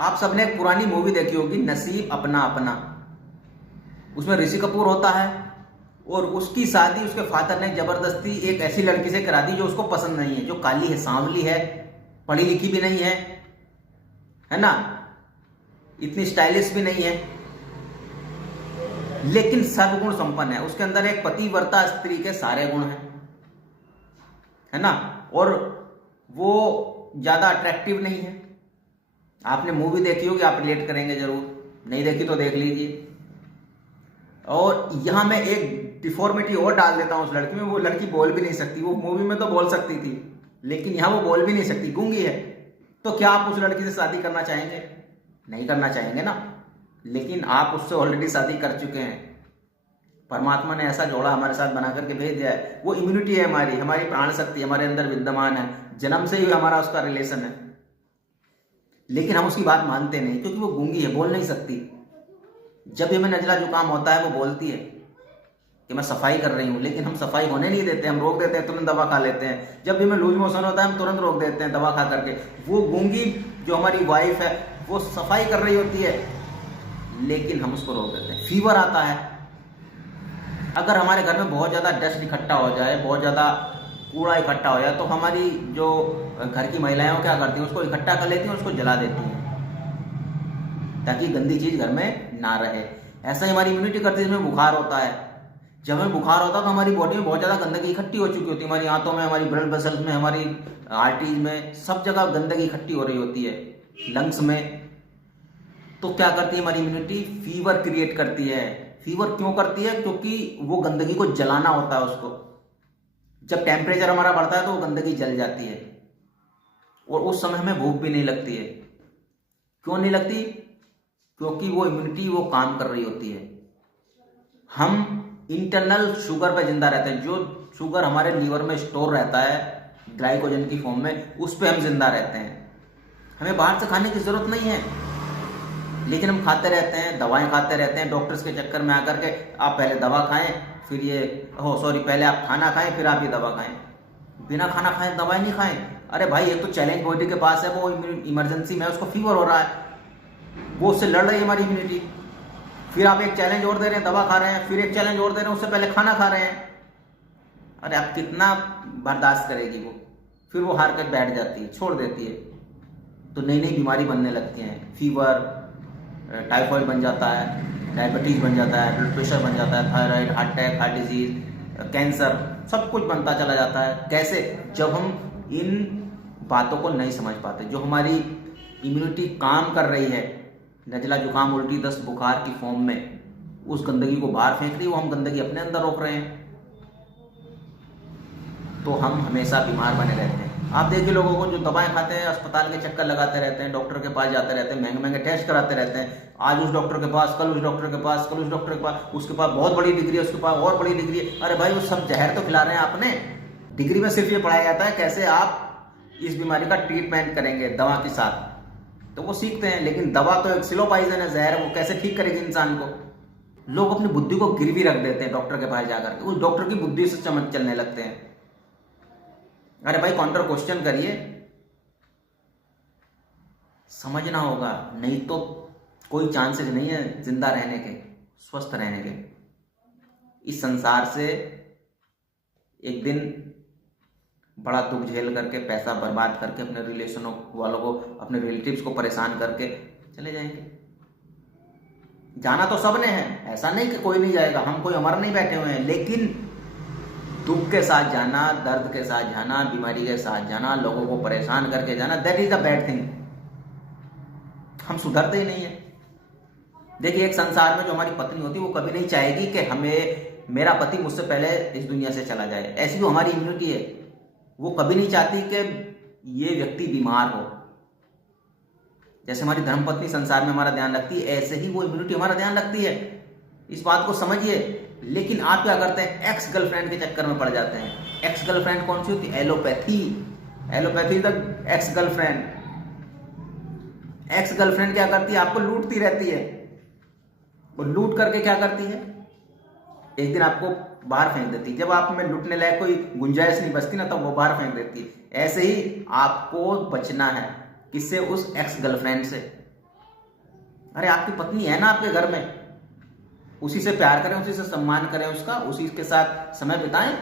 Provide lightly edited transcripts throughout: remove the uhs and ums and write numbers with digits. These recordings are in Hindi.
आप सबने एक पुरानी मूवी देखी होगी, नसीब अपना अपना। उसमें ऋषि कपूर होता है और उसकी शादी उसके फादर ने जबरदस्ती एक ऐसी लड़की से करा दी जो उसको पसंद नहीं है, जो काली है, सांवली है, पढ़ी लिखी भी नहीं है ना, इतनी स्टाइलिश भी नहीं है, लेकिन सर्वगुण संपन्न है। उसके अंदर एक पतिव्रता स्त्री के सारे गुण हैं, है ना, और वो ज्यादा अट्रैक्टिव नहीं है। आपने मूवी देखी होगी, आप रिलेट करेंगे जरूर, नहीं देखी तो देख लीजिए। और यहां मैं एक डिफॉर्मिटी और डाल देता हूं उस लड़की में, वो लड़की बोल भी नहीं सकती। वो मूवी में तो बोल सकती थी, लेकिन यहां वो बोल भी नहीं सकती, गूंगी है। तो क्या आप उस लड़की से शादी करना चाहेंगे? नहीं करना चाहेंगे ना, लेकिन आप उससे ऑलरेडी शादी कर चुके हैं। परमात्मा ने ऐसा जोड़ा हमारे साथ बना करके भेज दिया है। वो इम्यूनिटी है हमारी, हमारी प्राण शक्ति हमारे अंदर विद्यमान है, जन्म से ही हमारा उसका रिलेशन है, लेकिन हम उसकी बात मानते नहीं क्योंकि वो गूंगी है, बोल नहीं सकती। जब भी हमें नजला जुकाम होता है वो बोलती है कि मैं सफाई कर रही हूं, लेकिन हम सफाई होने नहीं देते, हम रोक देते हैं, तुरंत दवा खा लेते हैं। जब भी हमें लूज मोशन होता है हम तुरंत रोक देते हैं दवा खा करके। वो गूंगी जो हमारी वाइफ है वो सफाई कर रही होती है, लेकिन हम उसको रोक देते हैं। फीवर आता है, अगर हमारे घर में बहुत ज्यादा डस्ट इकट्ठा हो जाए, बहुत ज्यादा कूड़ा इकट्ठा हो जाए, तो हमारी जो घर की महिलाएं क्या करती हैं, उसको इकट्ठा कर लेती हैं, उसको जला देती हैं ताकि गंदी चीज घर में ना रहे। ऐसा ही हमारी इम्यूनिटी करती है। जिसमें बुखार होता है, जब हमें बुखार होता है तो हमारी बॉडी में बहुत ज्यादा गंदगी इकट्ठी हो चुकी होती है, हमारी आंतों में, हमारी ब्लड वेसल्स में, हमारी आर्टरीज में, सब जगह गंदगी इकट्ठी हो रही होती है, लंग्स में। तो क्या करती है हमारी इम्यूनिटी? फीवर क्रिएट करती है। फीवर क्यों करती है? क्योंकि वो गंदगी को जलाना होता है उसको। जब टेम्परेचर हमारा बढ़ता है तो वो गंदगी जल जाती है, और उस समय हमें भूख भी नहीं लगती है। क्यों नहीं लगती? क्योंकि वो इम्यूनिटी वो काम कर रही होती है। हम इंटरनल शुगर पे जिंदा रहते हैं, जो शुगर हमारे लीवर में स्टोर रहता है ग्लाइकोजन की फॉर्म में, उस पे हम जिंदा रहते हैं। हमें बाहर से खाने की जरूरत नहीं है, लेकिन हम खाते रहते हैं, दवाएं खाते रहते हैं डॉक्टर्स के चक्कर में आकर के। आप पहले दवा खाएं, फिर ये पहले आप खाना खाएं, फिर आप ये दवा खाएं। बिना खाना खाएं दवाई नहीं खाएं। अरे भाई, एक तो चैलेंज बॉडी के पास है, वो इमरजेंसी में, उसको फीवर हो रहा है, वो उससे लड़ रही है हमारी इम्यूनिटी। फिर आप एक चैलेंज और दे रहे हैं, दवा खा रहे हैं, फिर एक चैलेंज और दे रहे हैं, उससे पहले खाना खा रहे हैं। अरे आप कितना बर्दाश्त करेगी वो? फिर वो हार कर बैठ जाती है, छोड़ देती है, तो नई नई बीमारी बनने लगती हैं। फीवर, टाइफॉइड बन जाता है, डायबिटीज बन जाता है, ब्लड प्रेशर बन जाता है, thyroid, heart attack, heart disease, cancer, सब कुछ बनता चला जाता है। कैसे? जब हम इन बातों को नहीं समझ पाते। जो हमारी इम्यूनिटी काम कर रही है, नजला जुकाम, उल्टी, दस्त, बुखार की फॉर्म में, उस गंदगी को बाहर फेंक रही है, वो हम गंदगी अपने अंदर रोक रहे हैं, तो हम हमेशा बीमार बने रहते हैं। आप देखिए लोगों को जो दवाएं खाते हैं, अस्पताल के चक्कर लगाते रहते हैं, डॉक्टर के पास जाते रहते हैं, महंगे महंगे टेस्ट कराते रहते हैं, आज उस डॉक्टर के पास, कल उस डॉक्टर के पास, कल उस डॉक्टर के पास, उसके पास बहुत बड़ी डिग्री है, उसके पास और बड़ी डिग्री है। अरे भाई, वो सब जहर तो खिला रहे हैं आपने। डिग्री में सिर्फ ये पढ़ाया जाता है कैसे आप इस बीमारी का ट्रीटमेंट करेंगे दवा के साथ, तो वो सीखते हैं, लेकिन दवा तो एक स्लो पॉइजन है, जहर, वो कैसे ठीक करेगी इंसान को। लोग अपनी बुद्धि को गिरवी रख देते हैं डॉक्टर के पास जाकर के, उस डॉक्टर की बुद्धि से चलने लगते हैं। अरे भाई, काउंटर क्वेश्चन करिए, समझना होगा, नहीं तो कोई चांसेस नहीं है जिंदा रहने के, स्वस्थ रहने के। इस संसार से एक दिन बड़ा दुख झेल करके, पैसा बर्बाद करके, अपने रिलेशनों वालों को, अपने रिलेटिव्स को परेशान करके चले जाएंगे। जाना तो सबने है, ऐसा नहीं कि कोई नहीं जाएगा, हम कोई अमर नहीं बैठे हुए हैं, लेकिन दुख के साथ जाना, दर्द के साथ जाना, बीमारी के साथ जाना, लोगों को परेशान करके जाना, that is the bad thing. हम सुधरते ही नहीं है। देखिए, एक संसार में जो हमारी पत्नी होती है वो कभी नहीं चाहेगी कि मेरा पति मुझसे पहले इस दुनिया से चला जाए। ऐसी जो हमारी इम्यूनिटी है, वो कभी नहीं चाहती कि ये व्यक्ति बीमार हो। जैसे हमारी धर्मपत्नी संसार में हमारा ध्यान रखती है, ऐसे ही वो इम्यूनिटी हमारा ध्यान रखती है। इस बात को समझिए। लेकिन आप क्या करते हैं? एक्स गर्लफ्रेंड के चक्कर में पड़ जाते हैं। एक्स गर्लफ्रेंड कौन सी होती है? एलोपैथी। एलोपैथी तक एक्स गर्लफ्रेंड। एक्स गर्लफ्रेंड क्या करती है? आपको लूटती रहती है। वो लूट करके क्या करती है? एक दिन आपको बाहर फेंक देती है। जब आप में लूटने लायक कोई गुंजाइश नहीं बचती ना, तब वो बाहर फेंक देती है। ऐसे ही आपको बचना है। किससे? उस एक्स गर्लफ्रेंड से। अरे आपकी पत्नी है ना आपके घर में, उसी से प्यार करें, उसी से सम्मान करें उसका, उसी के साथ समय बिताएं।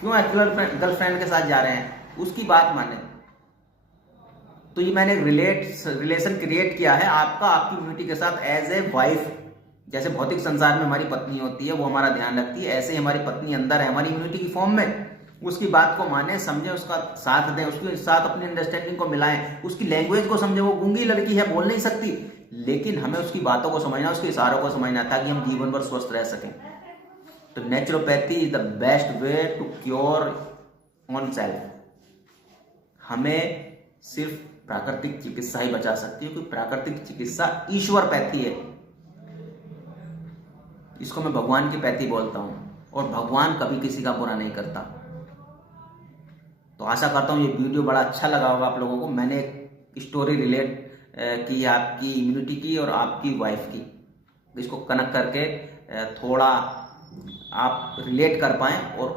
क्यों गर्लफ्रेंड के साथ जा रहे हैं, उसकी बात माने। तो ये मैंने रिलेशन क्रिएट किया है आपका आपकी इम्यूनिटी के साथ एज ए वाइफ। जैसे भौतिक संसार में हमारी पत्नी होती है, वो हमारा ध्यान रखती है, ऐसे ही हमारी पत्नी अंदर है हमारी इम्यूनिटी की फॉर्म में। उसकी बात को माने, समझे, उसका साथ दें, उसके साथ अपनी अंडरस्टैंडिंग को मिलाएं, उसकी लैंग्वेज को समझे। वो गूंगी लड़की है, बोल नहीं सकती, लेकिन हमें उसकी बातों को समझना, उसके इशारों को समझना, ताकि हम जीवन भर स्वस्थ रह सकें। तो naturopathy is the best way to cure on self. हमें सिर्फ प्राकृतिक चिकित्सा ही बचा सकती है, क्योंकि प्राकृतिक चिकित्सा ईश्वर पैथी है। इसको मैं भगवान की पैथी बोलता हूं, और भगवान कभी किसी का बुरा नहीं करता। तो आशा करता हूं ये वीडियो बड़ा अच्छा लगा होगा आप लोगों को। मैंने एक स्टोरी रिलेट की आपकी इम्यूनिटी की और आपकी वाइफ की, इसको कनेक्ट करके थोड़ा आप रिलेट कर पाएं और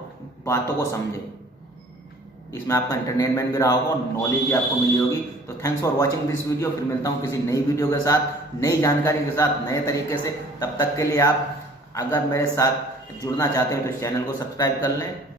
बातों को समझें। इसमें आपका एंटरटेनमेंट भी रहा होगा और नॉलेज भी आपको मिली होगी। तो thanks for watching this video. फिर मिलता हूँ किसी नई वीडियो के साथ, नई जानकारी के साथ, नए तरीके से। तब तक के लिए आप अगर मेरे साथ जुड़ना चाहते हैं तो इस चैनल को सब्सक्राइब कर लें।